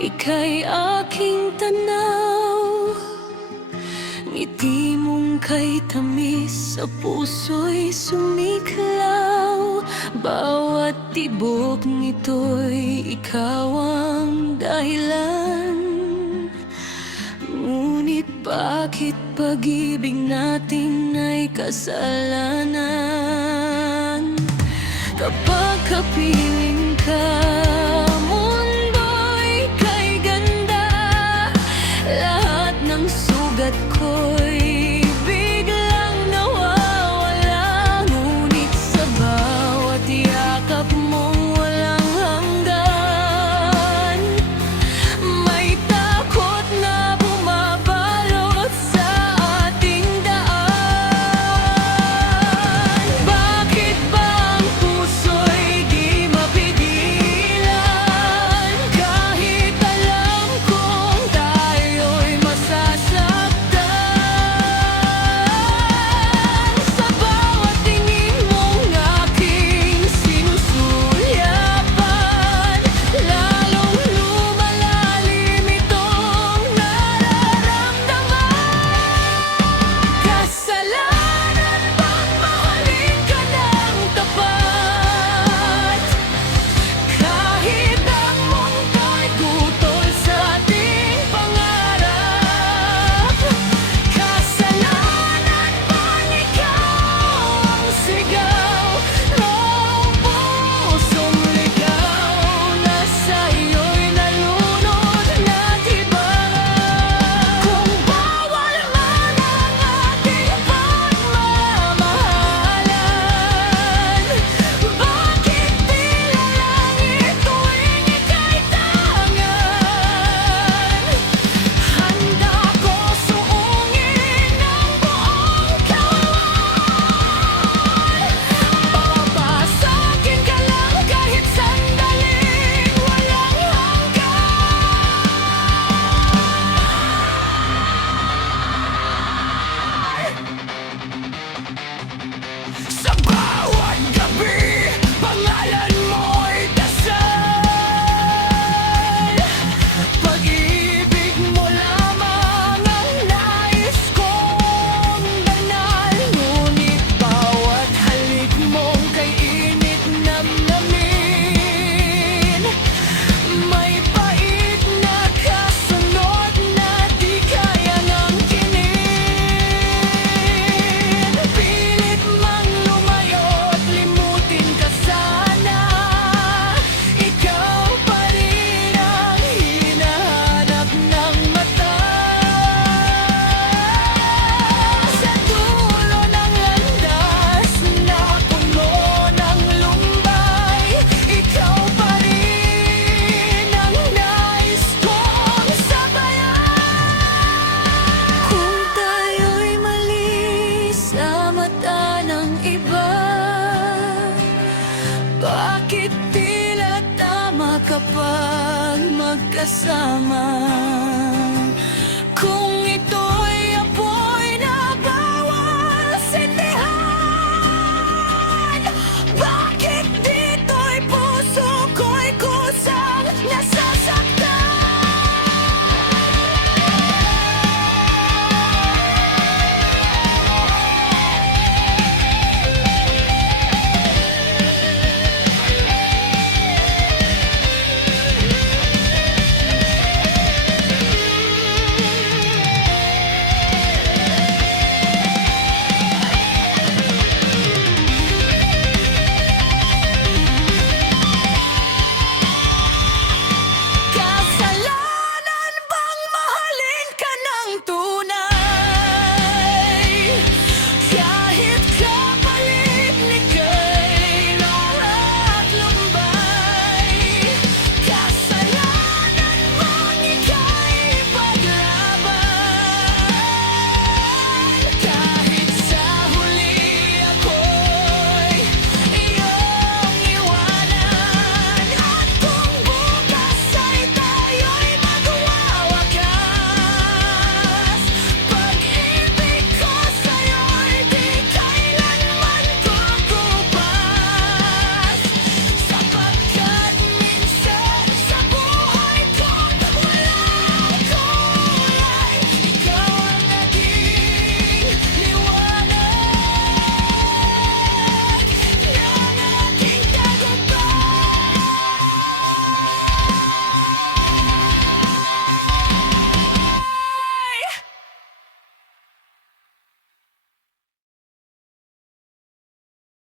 ika'y aking tanaw. Ngiti mong kay tamis sa puso'y sumiklaw. Bawat tibok nito'y ikaw ang dahilan. Ngunit bakit pag-ibig natin ay kasalanan? Kapag kapiling ka, mundo'y kay ganda. Lahat ng sugat ko'y biglang nawawala. Ngunit sa bawat yakap mong walang hanggan, may takot na bumabalot sa ating daan. Bakit ba ang puso'y di mapigilan? Kahit alam kong tayo'y masasaktan. Sa bawat tingin mong aking sinusulyapan, lalong lumalalim itong nararamdaman. Kasalanan bang mahalin ka ng tapat? Kahit ang mundo'y gutol sa ating pangarap. Kasalanan bang ikaw ang sigaw ng pusong ligaw na sa'yo'y nalunod na tibag? Kung bawal man ang ating pagmamahalan, bakit tila langit tuwing ika'y tangan? Handa ko suungin ang buong kawan. Babasagin ka lang kahit sandaling walang hanggan. Sa bawat gabi, pangalan mo'y dasal. Pag-ibig mo lamang ang nais kong danal. Ngunit bawat halik mong kay init namnamin, may pait na kasunod na di kayang angkinin. Pilit mang lumayo't limutin ka sana, ikaw pa rin ang hinahanap ng mata. Sa dulo ng landas na puno ng lumbay, ikaw pa rin ang nais kong sabayan. Kung tayo'y mali sa mata ng iba, bakit tila tama kapag magkasama?